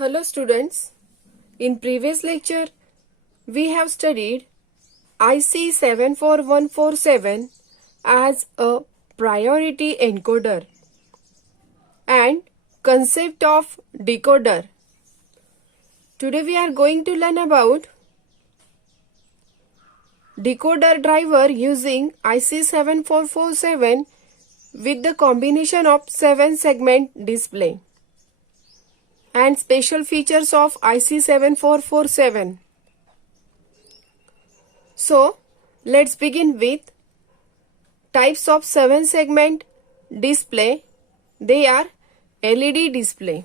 Hello students, in previous lecture we have studied IC 74147 as a priority encoder and concept of decoder. Today we are going to learn about decoder driver using IC 7447 with the combination of 7 segment display and special features of IC 7447. So, let's begin with types of 7 segment display. They are LED display.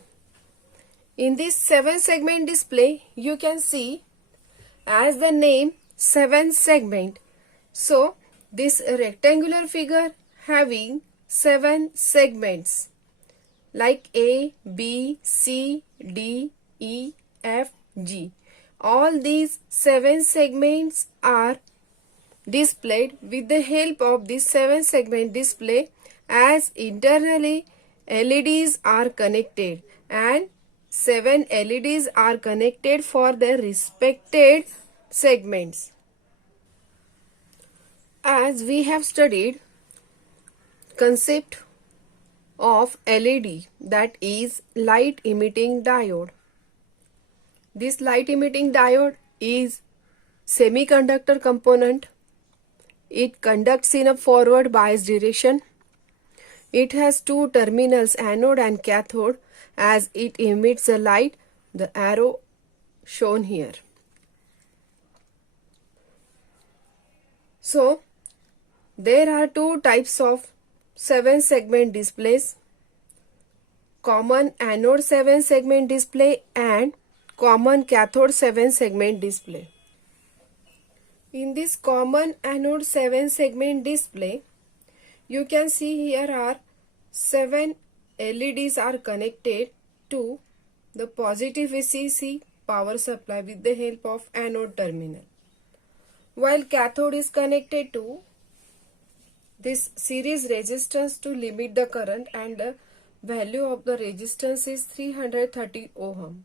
In this 7 segment display, you can see as the name 7 segment. So, this rectangular figure having 7 segments like A, B, C, D, E, F, G. All these 7 segments are displayed with the help of this 7 segment display, as internally LEDs are connected and 7 LEDs are connected for their respected segments. As we have studied concept of LED, that is light emitting diode. This light emitting diode is semiconductor component. It conducts in a forward bias direction. It has two terminals, anode and cathode, as it emits the light, the arrow shown here. So, there are two types of 7 segment displays: common anode 7 segment display and common cathode 7 segment display. In this common anode 7 segment display, you can see here are 7 LEDs are connected to the positive VCC power supply with the help of anode terminal, while cathode is connected to this series resistance to limit the current, and the value of the resistance is 330 ohm.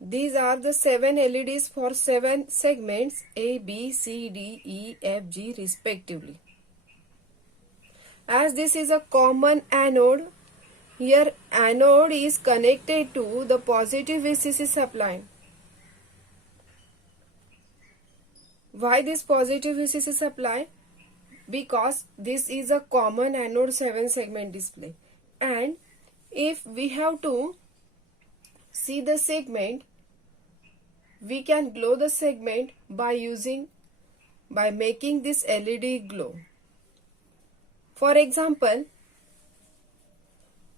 These are the 7 LEDs for 7 segments A, B, C, D, E, F, G respectively. As this is a common anode, here anode is connected to the positive VCC supply. Why this positive VCC supply? Because this is a common anode 7 segment display, and if we have to see the segment, we can glow the segment by making this LED glow. For example,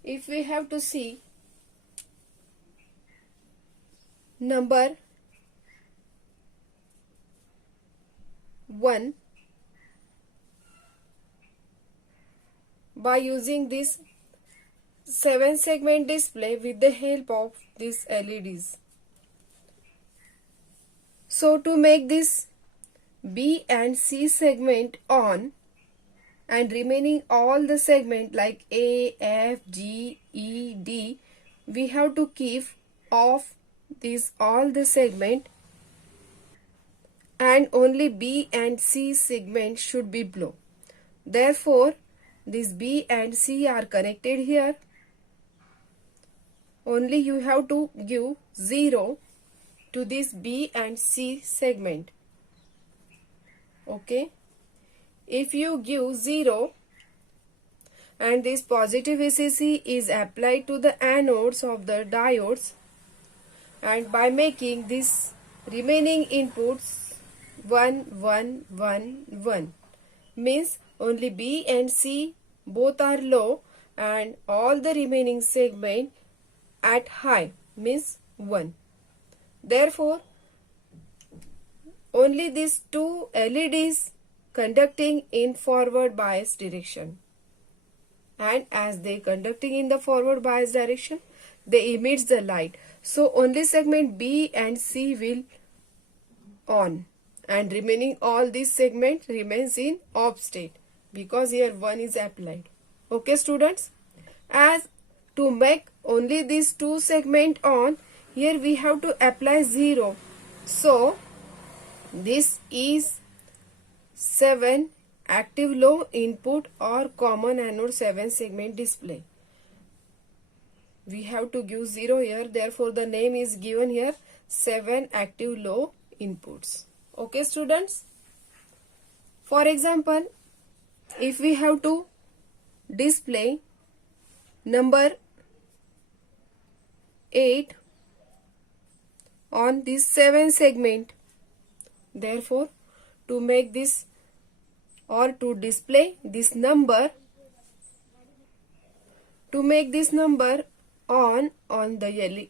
if we have to see number 1, by using this 7 segment display with the help of these LEDs. So, to make this B and C segment on and remaining all the segment like A, F, G, E, D, we have to keep off these all the segment, and only B and C segment should be below. Therefore, these B and C are connected here. Only you have to give 0 to this B and C segment. Okay. If you give 0 and this positive VCC is applied to the anodes of the diodes, and by making this remaining inputs 1, 1, 1, 1, means only B and C both are low and all the remaining segment at high, means 1. Therefore, only these two LEDs conducting in forward bias direction, and as they conducting in the forward bias direction, they emits the light. So only segment B and C will on, and remaining all this segment remains in off state, because here 1 is applied. Okay students, as to make only these two segment on, here we have to apply 0. So this is 7 active low input or common anode 7 segment display. We have to give 0 here, therefore the name is given here 7 active low inputs. Okay students? For example, if we have to display number 8 on this 7 segment, therefore to make this or to display this number, to make this number on the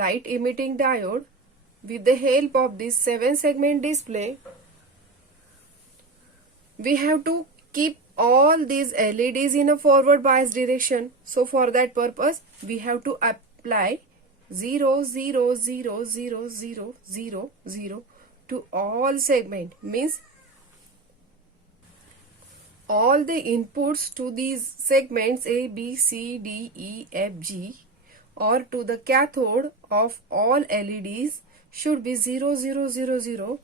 light emitting diode with the help of this 7 segment display, we have to keep all these LEDs in a forward bias direction. So for that purpose we have to apply 0 0 0 0 0 0 0 to all segment, means all the inputs to these segments A, B, C, D, E, F, G or to the cathode of all LEDs should be 0 0 0 0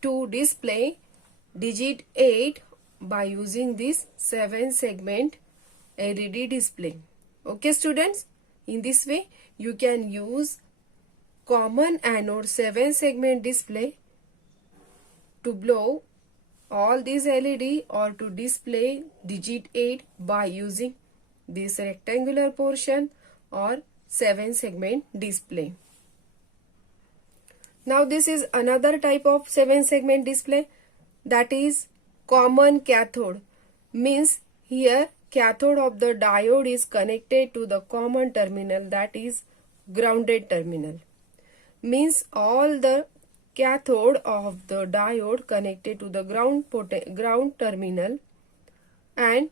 to display digit 8 by using this 7 segment LED display. Okay students, in this way you can use common anode 7 segment display to blow all these LED or to display digit 8 by using this rectangular portion or 7 segment display. Now this is another type of 7 segment display, that is common cathode, means here cathode of the diode is connected to the common terminal, that is grounded terminal, means all the cathode of the diode connected to the ground terminal, and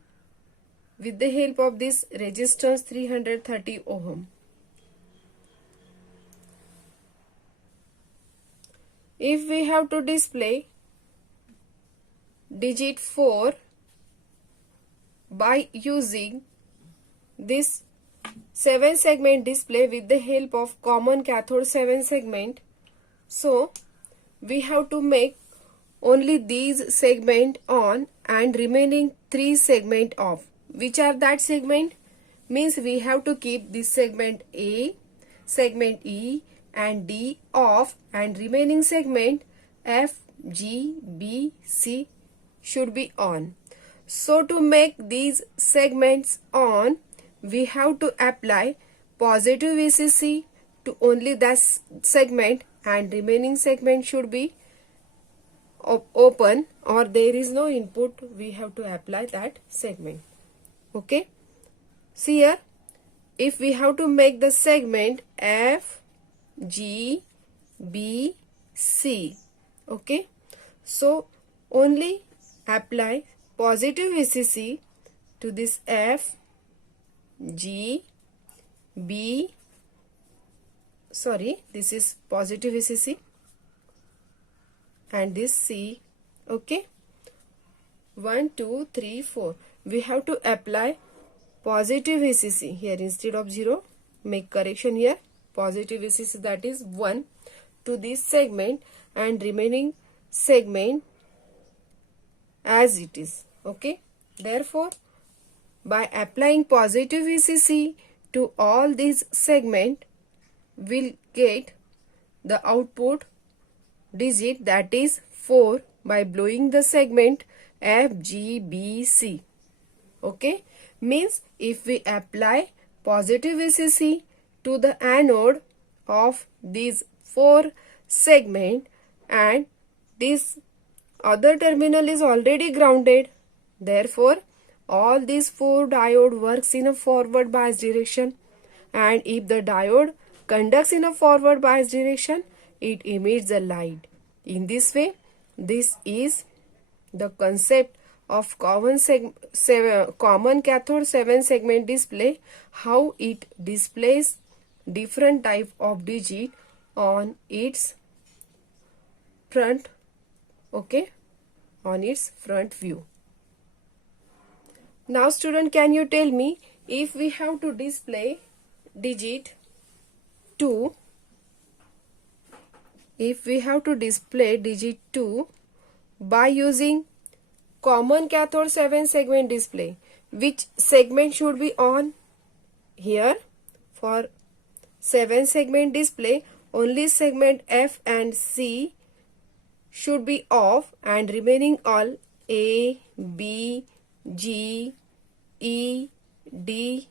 with the help of this resistance 330 ohm. If we have to display digit 4 by using this 7 segment display with the help of common cathode 7 segment, so we have to make only these segment on and remaining 3 segment off. Which are that segment? Means we have to keep this segment A, segment E and D off, and remaining segment F, G, B, C should be on. So to make these segments on, we have to apply positive VCC to only that segment, and remaining segment should be open or there is no input, we have to apply that segment. Okay, see here, if we have to make the segment F, G, B, C, okay, so only apply positive VCC to this F, G, B, sorry, this is positive VCC and this C, okay, 1 2 3 4, we have to apply positive VCC here instead of 0, make correction here, positive VCC, that is 1 to this segment and remaining segment as it is. Okay, therefore by applying positive VCC to all these segment, we'll get the output digit, that is 4, by blowing the segment F, G, B, C. Okay, means if we apply positive VCC to the anode of these 4 segment and this other terminal is already grounded, therefore all these 4 diode works in a forward bias direction, and if the diode conducts in a forward bias direction, it emits the light. In this way, this is the concept of common cathode 7 segment display, how it displays different type of digit on its front, okay, on its front view. Now student, can you tell me, if we have to display digit 2, if we have to display digit 2 by using common cathode 7 segment display, which segment should be on? Here for 7 segment display, only segment F and C should be off and remaining all A, B, G, E, D,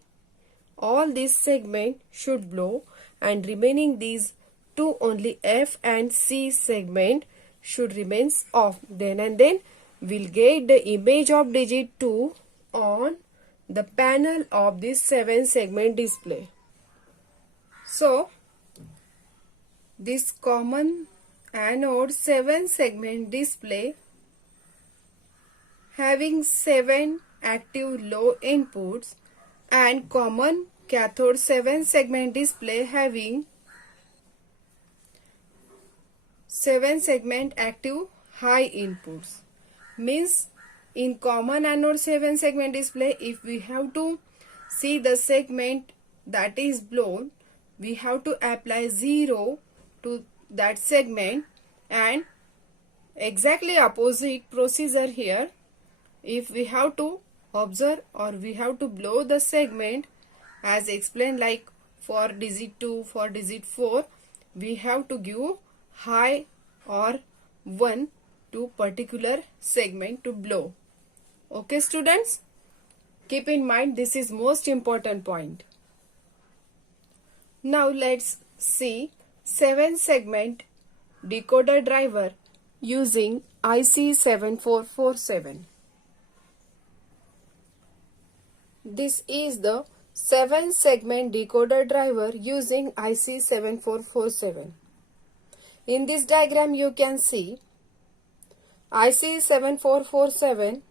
all these segment should blow, and remaining these two only F and C segment should remains off. Then and then we'll get the image of digit 2 on the panel of this 7 segment display. So this common anode 7 segment display having 7 active low inputs and common cathode 7 segment display having 7 segment active high inputs. Means in common anode 7 segment display, if we have to see the segment that is blown, we have to apply 0 to that segment, and exactly opposite procedure here. If we have to observe or we have to blow the segment as explained, like for digit 2, for digit 4, we have to give high or 1 to particular segment to blow. Okay students, keep in mind this is most important point. Now let's see 7 segment decoder driver using IC 7447. This is the 7 segment decoder driver using IC 7447. In this diagram you can see IC 7447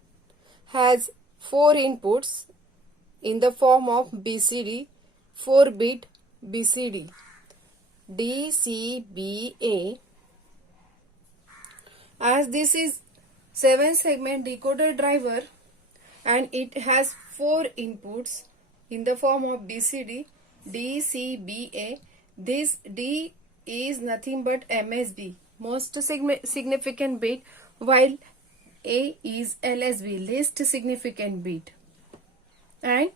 has 4 inputs in the form of BCD, 4-bit BCD, DCBA. As this is 7 segment decoder driver and it has 4 inputs in the form of BCD, DCBA, this D is nothing but MSB, most significant bit, while A is LSB, least significant bit. And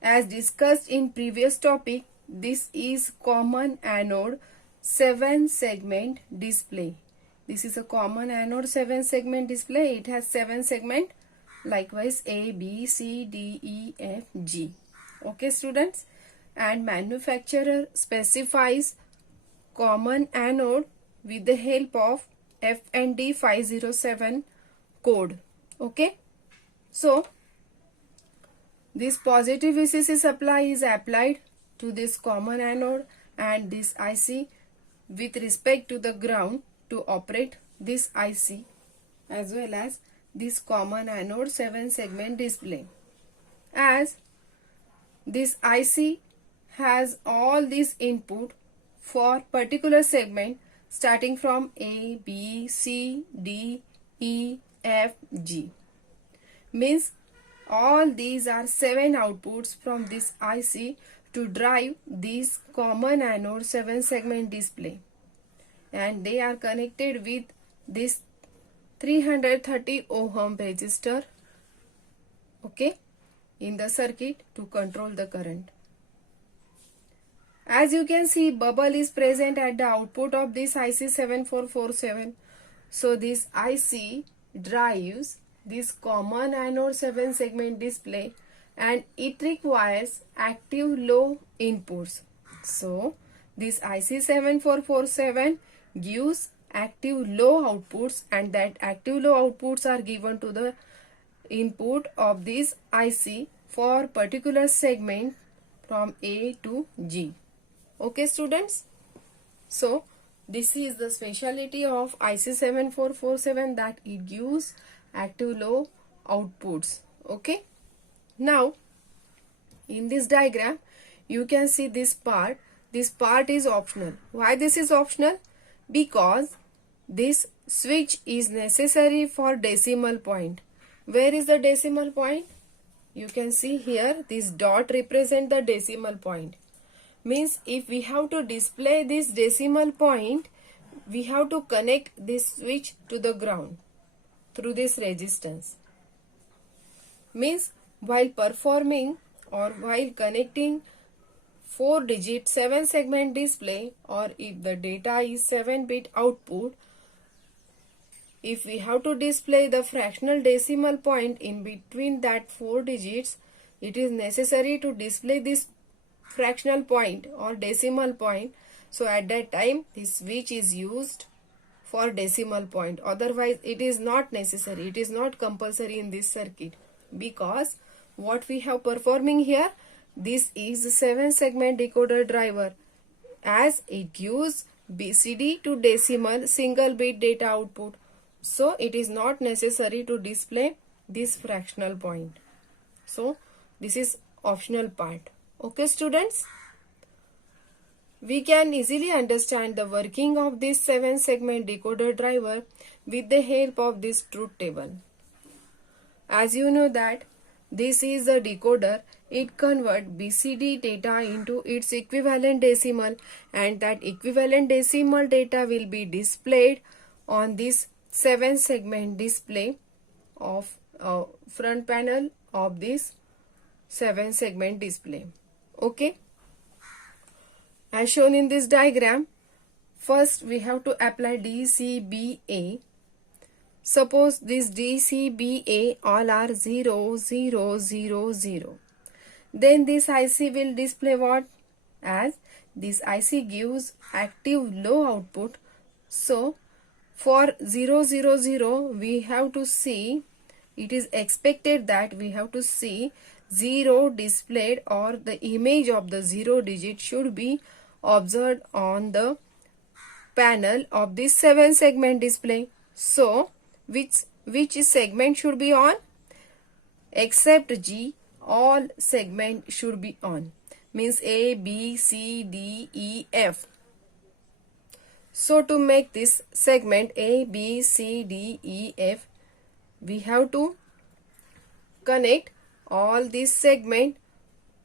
as discussed in previous topic, this is common anode 7 segment display. This is a common anode 7 segment display. It has 7 segment, likewise A, B, C, D, E, F, G. Okay students, and manufacturer specifies common anode with the help of FND 507 code. Okay, so this positive VCC supply is applied to this common anode and this IC with respect to the ground to operate this IC as well as this common anode 7 segment display. As this IC has all these input for particular segment starting from A, B, C, D, E, F, G. Means all these are 7 outputs from this IC to drive this common anode 7 segment display, and they are connected with this 330 ohm resistor, okay, in the circuit to control the current. As you can see, bubble is present at the output of this IC 7447. So this IC drives this common anode 7 segment display and it requires active low inputs. So this IC 7447 gives active low outputs, and that active low outputs are given to the input of this IC for particular segment from A to G. Okay students, so this is the speciality of IC 7447, that it gives active low outputs. Okay, now in this diagram you can see this part is optional. Why this is optional? Because this switch is necessary for decimal point. Where is the decimal point? You can see here this dot represent the decimal point. Means if we have to display this decimal point, we have to connect this switch to the ground through this resistance. Means while performing or while connecting 4-digit 7-segment display, or if the data is 7-bit output, if we have to display the fractional decimal point in between that 4 digits, it is necessary to display this fractional point or decimal point. So at that time this switch is used for decimal point. Otherwise it is not necessary, it is not compulsory in this circuit, because what we have performing here, this is 7-segment decoder driver, as it gives BCD to decimal single bit data output. So it is not necessary to display this fractional point. So this is optional part. Okay students, we can easily understand the working of this 7-segment decoder driver with the help of this truth table. As you know that this is a decoder, it converts BCD data into its equivalent decimal, and that equivalent decimal data will be displayed on this 7-segment display of front panel of this 7-segment display. Okay, as shown in this diagram, first we have to apply DCBA. Suppose this DCBA all are 0, 0, 0, 0. Then this IC will display what? As this IC gives active low output. So for 0, 0, 0, we have to see, it is expected that we have to see 0 displayed, or the image of the 0 digit should be observed on the panel of this 7-segment display. So which segment should be on? Except G, all segment should be on. Means A, B, C, D, E, F. So to make this segment A, B, C, D, E, F, we have to connect all these segment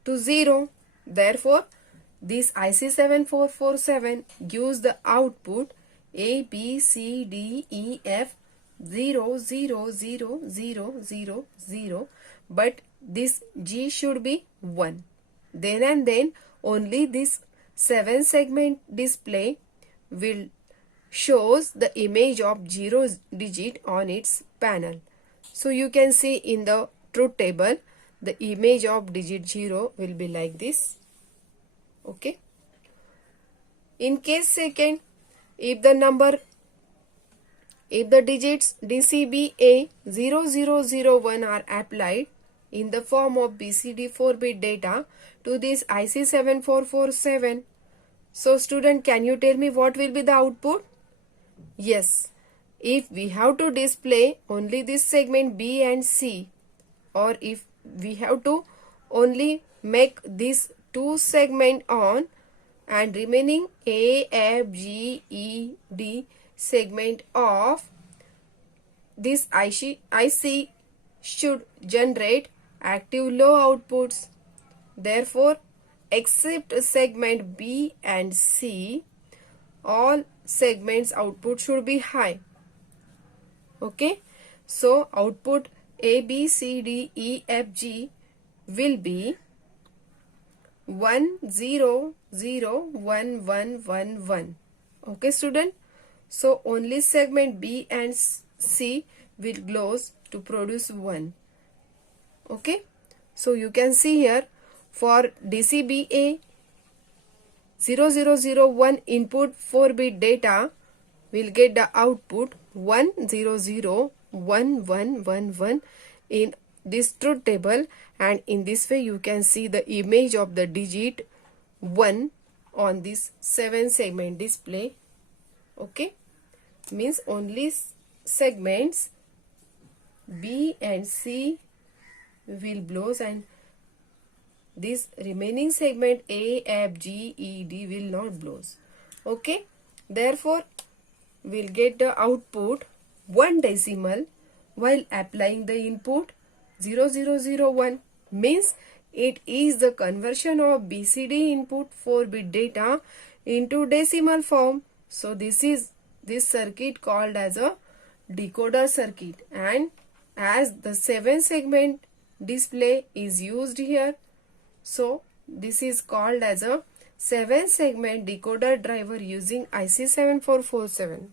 to 0. Therefore, this IC7447 gives the output A, B, C, D, E, F, 0, 0, 0, 0, 0, 0. But this G should be 1. Then and then only this 7-segment display will shows the image of 0 digit on its panel. So you can see in the truth table, the image of digit 0 will be like this. Okay. In case second, if the digits DCBA 0001 are applied in the form of BCD 4-bit data to this IC7447, so student, can you tell me what will be the output? Yes, if we have to display only this segment B and C, or if we have to only make this 2 segment on and remaining A, F, G, E, D segment off, this IC should generate active low outputs. Therefore, except segment B and C, all segments output should be high. Okay, so output A, B, C, D, E, F, G will be 1, 0, 0, 1, 1, 1, 1. Okay student, so only segment B and C will close to produce 1. Okay, so you can see here for DCBA 0001 input 4-bit data will get the output 1001111 in this truth table, and in this way you can see the image of the digit 1 on this 7-segment display. Okay, means only segments B and C will blows, and this remaining segment A, F, G, E, D will not blows. Okay, therefore we'll get the output 1 decimal while applying the input 0001. Means it is the conversion of BCD input 4-bit data into decimal form. So this is this circuit called as a decoder circuit, and as the 7-segment display is used here, so this is called as a 7-segment decoder driver using IC 7447.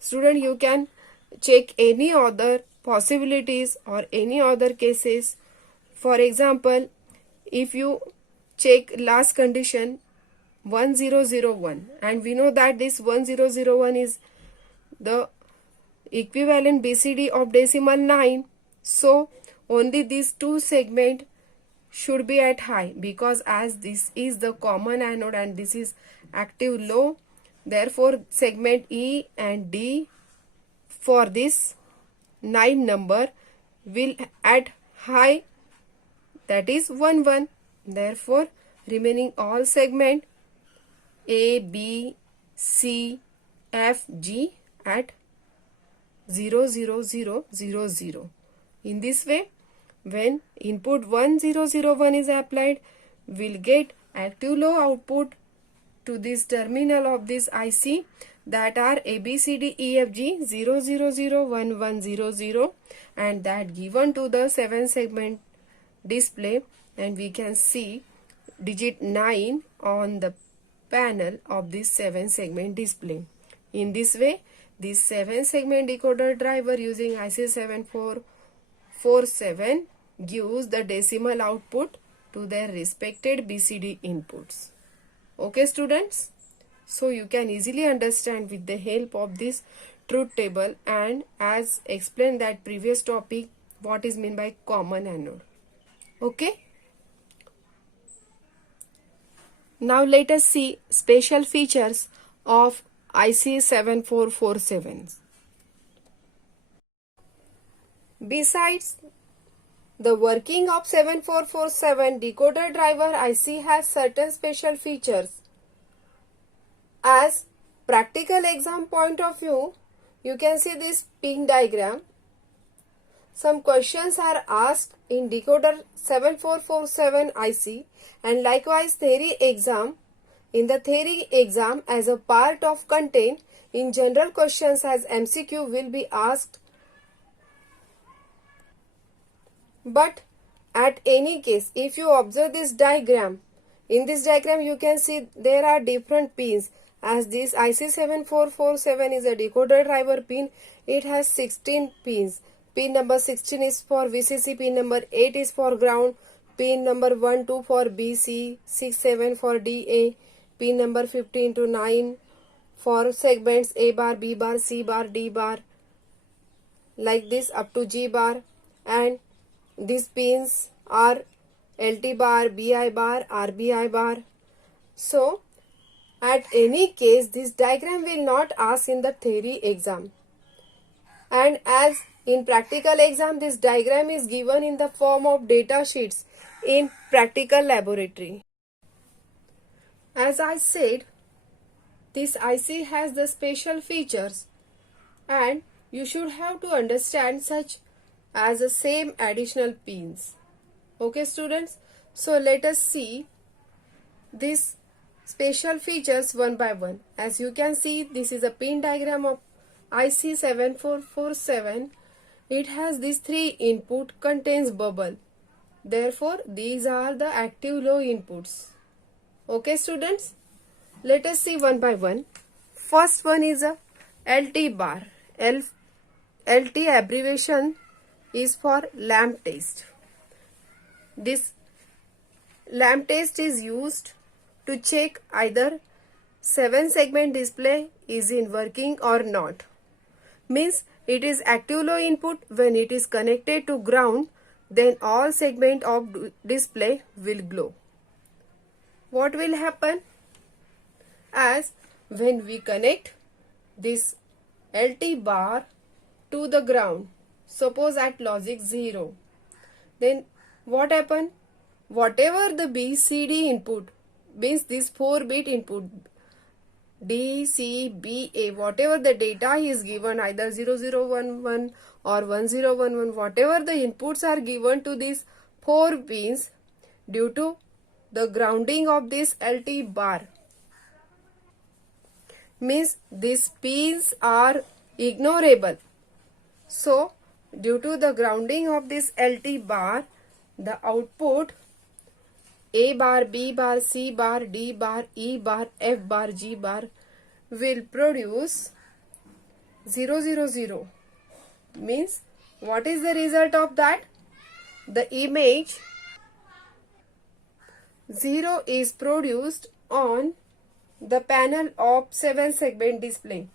Student, you can check any other possibilities or any other cases. For example, if you check last condition 1001, and we know that this 1001 is the equivalent BCD of decimal 9, so only these two segment should be at high, because as this is the common anode and this is active low, therefore segment E and D for this 9 number will at high, that is 1 1. Therefore remaining all segment A, B, C, F, G at 0 0 0 0 0. In this way, when input 1001 is applied, we'll get active low output to this terminal of this IC, that are ABCDEFG 0 0 0 1 1 0 0, and that given to the 7-segment display, and we can see digit 9 on the panel of this 7-segment display. In this way, this 7-segment decoder driver using IC 7447 gives the decimal output to their respected BCD inputs. Okay students, so you can easily understand with the help of this truth table, and as explained that previous topic, what is meant by common anode. Okay, now let us see special features of IC 7447. Besides the working of 7447, decoder driver IC has certain special features. As practical exam point of view, you can see this pin diagram. Some questions are asked in decoder 7447 IC, and likewise theory exam. In the theory exam, as a part of content, in general questions as MCQ will be asked. But at any case, if you observe this diagram, in this diagram you can see there are different pins. As this IC 7447 is a decoder driver pin, it has 16 pins. Pin number 16 is for VCC, pin number 8 is for ground, pin number 1 2 for BC, 6 7 for DA, pin number 15 to 9 for segments A bar, B bar, C bar, D bar, like this up to G bar, and these pins are LT bar, BI bar, RBI bar. So at any case, this diagram will not ask in the theory exam, and as in practical exam, this diagram is given in the form of data sheets in practical laboratory. As I said, this IC has the special features, and you should have to understand such as the same additional pins. Okay students, so let us see these special features one by one. As you can see, this is a pin diagram of IC 7447. It has these 3 input, contains bubble. Therefore, these are the active low inputs. Okay students, let us see one by one. First one is a LT bar. LT abbreviation is for lamp test. This lamp test is used to check either 7-segment display is in working or not. Means it is active low input. When it is connected to ground, then all segment of display will glow. What will happen? As when we connect this LT bar to the ground, suppose at logic 0, then what happen? Whatever the BCD input, means this 4-bit input D, C, B, A, whatever the data is given, either 0011 or 1011, whatever the inputs are given to this 4 pins due to the grounding of this LT bar. Means these pins are ignorable. So due to the grounding of this LT bar, the output A bar, B bar, C bar, D bar, E bar, F bar, G bar will produce 0 0 0. Means what is the result of that? The image 0 is produced on the panel of 7 segment display.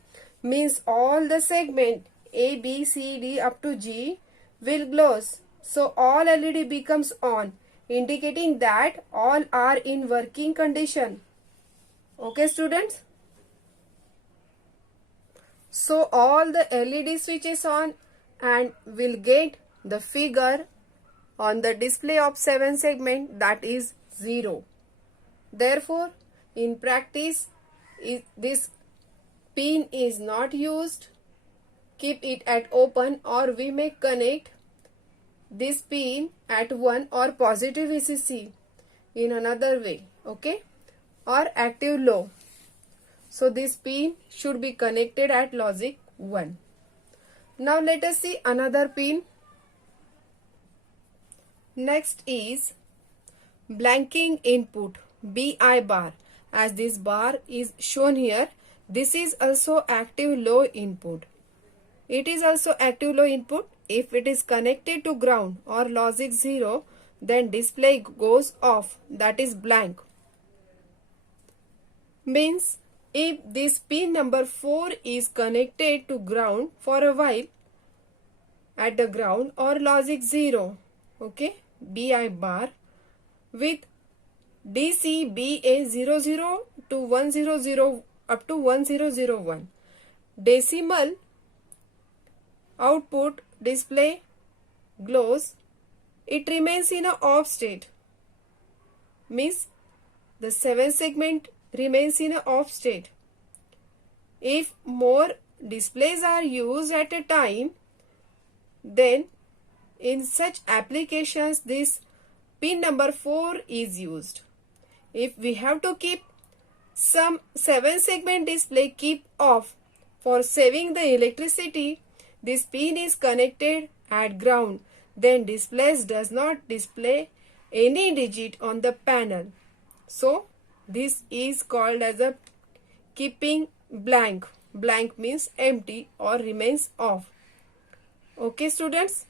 Means all the segment A, B, C, D up to G will glows. So all LED becomes on, indicating that all are in working condition. Okay students? So all the LED switches on and will get the figure on the display of 7 segment, that is 0. Therefore, in practice, this pin is not used. Keep it at open, or we may connect this pin at 1 or positive VCC in another way, okay, or active low. So this pin should be connected at logic 1. Now let us see another pin. Next is blanking input, BI bar. As this bar is shown here, this is also active low input. It is also active low input. If it is connected to ground or logic 0, then display goes off, that is blank. Means if this pin number 4 is connected to ground for a while at the ground or logic 0, okay, BI bar with DC BA00 to 100 up to 1001, decimal output display glows, it remains in a off state. Means the 7 segment remains in a off state. If more displays are used at a time, then in such applications this pin number 4 is used. If we have to keep some 7 segment display keep off for saving the electricity, this pin is connected at ground, then displays does not display any digit on the panel. So this is called as a keeping blank. Blank means empty or remains off. Okay students?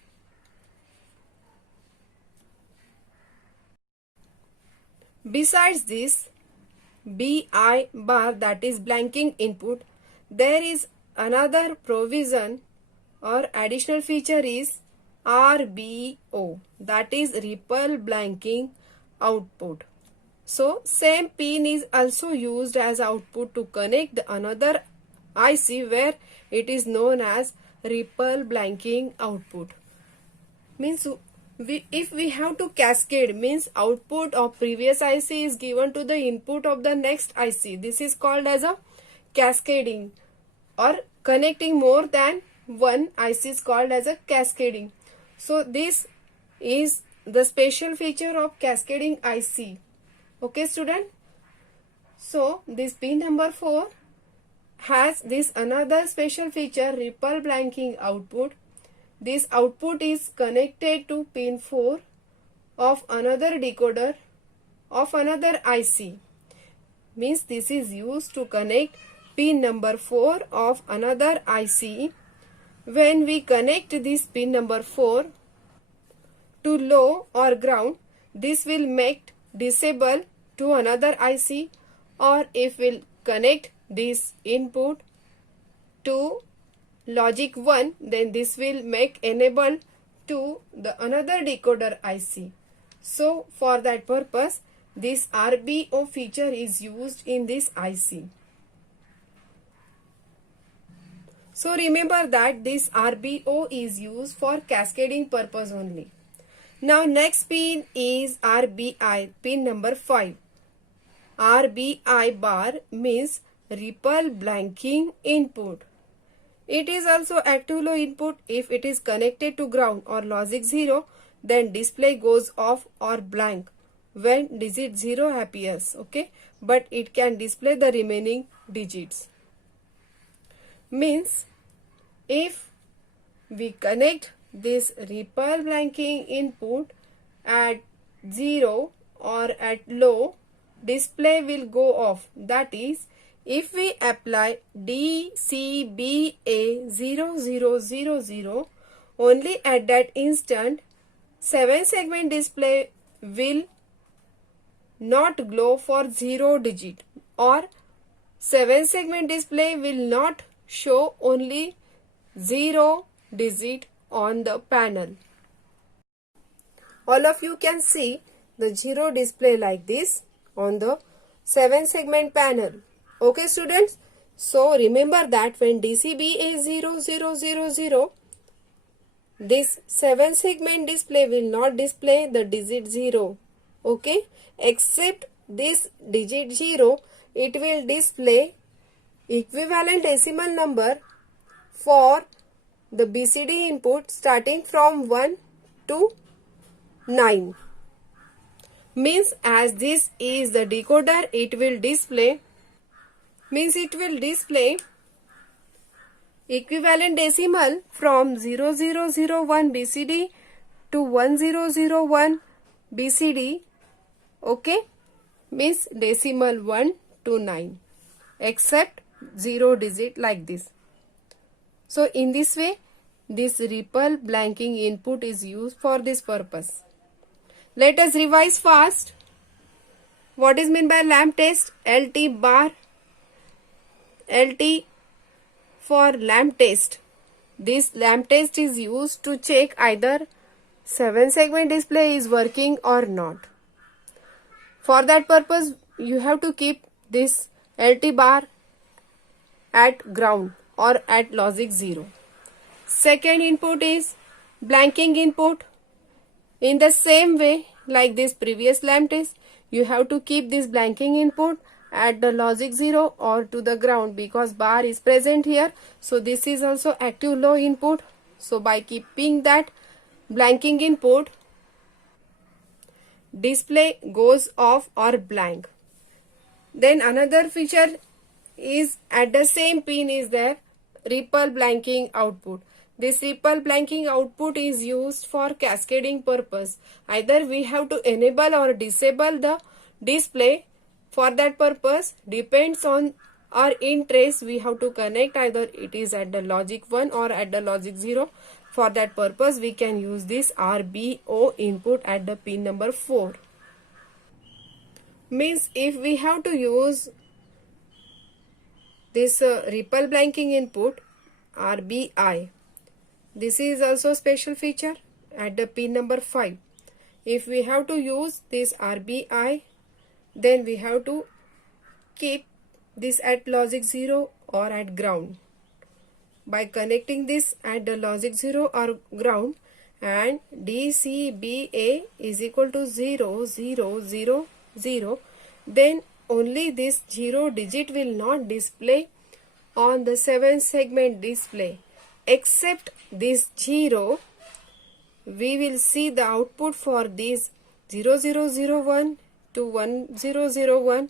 Besides this BI bar, that is blanking input, there is another provision or additional feature is RBO, that is ripple blanking output. So same pin is also used as output to connect another IC where it is known as ripple blanking output. Means if we have to cascade, means output of previous IC is given to the input of the next IC. This is called as a cascading, or connecting more than one IC is called as a cascading. So this is the special feature of cascading IC. Okay student? So this pin number 4 has this another special feature, ripple blanking output. This output is connected to pin 4 of another decoder of another IC. Means this is used to connect pin number 4 of another IC. When we connect this pin number 4 to low or ground, this will make disable to another IC, or if we'll connect this input to logic 1, then this will make enable to the another decoder IC. So for that purpose, this RBO feature is used in this IC. So remember that this RBO is used for cascading purpose only. Now next pin is RBI, pin number 5. RBI bar means ripple blanking input. It is also active low input. If it is connected to ground or logic 0, then display goes off or blank when digit 0 appears, okay, but it can display the remaining digits. Means if we connect this ripple blanking input at 0 or at low, display will go off. That is, if we apply DCBA0000, only at that instant 7 segment display will not glow for 0 digit, or 7 segment display will not show only 0 digit on the panel. All of you can see the 0 display like this on the 7 segment panel. Okay students, so remember that when DCBA0000, this 7 segment display will not display the digit 0, okay, except this digit 0, it will display equivalent decimal number for the BCD input starting from 1 to 9. Means as this is the decoder, it will display equivalent decimal from 0001 BCD to 1001 BCD, okay, means decimal 1 to 9 except 0 digit like this. So in this way, this ripple blanking input is used for this purpose. Let us revise fast. What is meant by lamp test? LT bar. LT for lamp test. This lamp test is used to check either 7 segment display is working or not. For that purpose, you have to keep this LT bar at ground or at logic 0. Second input is blanking input. In the same way like this previous lamp test, you have to keep this blanking input at the logic 0 or to the ground because bar is present here. So this is also active low input. So by keeping that blanking input, display goes off or blank. Then another feature is at the same pin is there ripple blanking output. This ripple blanking output is used for cascading purpose. Either we have to enable or disable the display. For that purpose, depends on our interest, we have to connect either it is at the logic 1 or at the logic 0. For that purpose, we can use this RBO input at the pin number 4. Means if we have to use this ripple blanking input RBI, this is also special feature at the pin number 5. If we have to use this RBI, then we have to keep this at logic 0 or at ground. By connecting this at the logic 0 or ground and DCBA is equal to 0, 0, 0, 0, then only this 0 digit will not display on the 7 segment display. Except this 0, we will see the output for this 0001 to 1001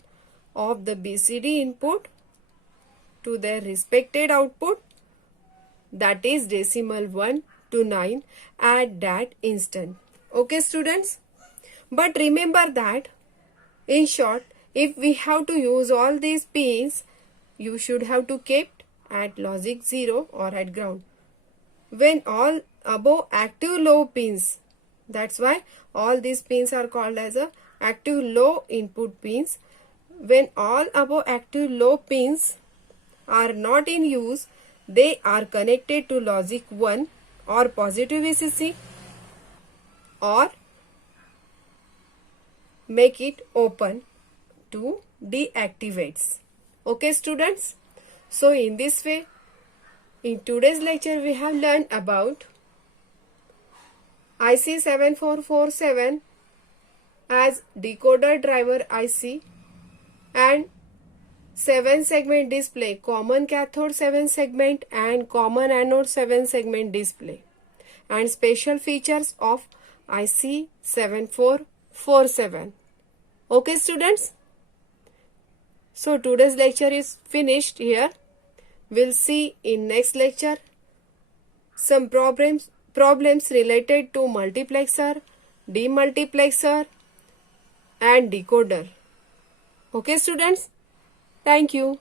of the BCD input to their respected output, that is decimal 1 to 9 at that instant. Okay students, but remember that in short, if we have to use all these pins, you should have to keep at logic 0 or at ground. When all above active low pins, that's why all these pins are called as a active low input pins. When all above active low pins are not in use, they are connected to logic 1 or positive VCC or make it open to deactivates. Okay students, so in this way, in today's lecture we have learned about IC 7447 as decoder driver IC and 7 segment display, common cathode 7 segment and common anode 7 segment display, and special features of IC 7447. Okay students? So today's lecture is finished here. We'll see in next lecture some problems related to multiplexer, demultiplexer and decoder. Okay students? Thank you.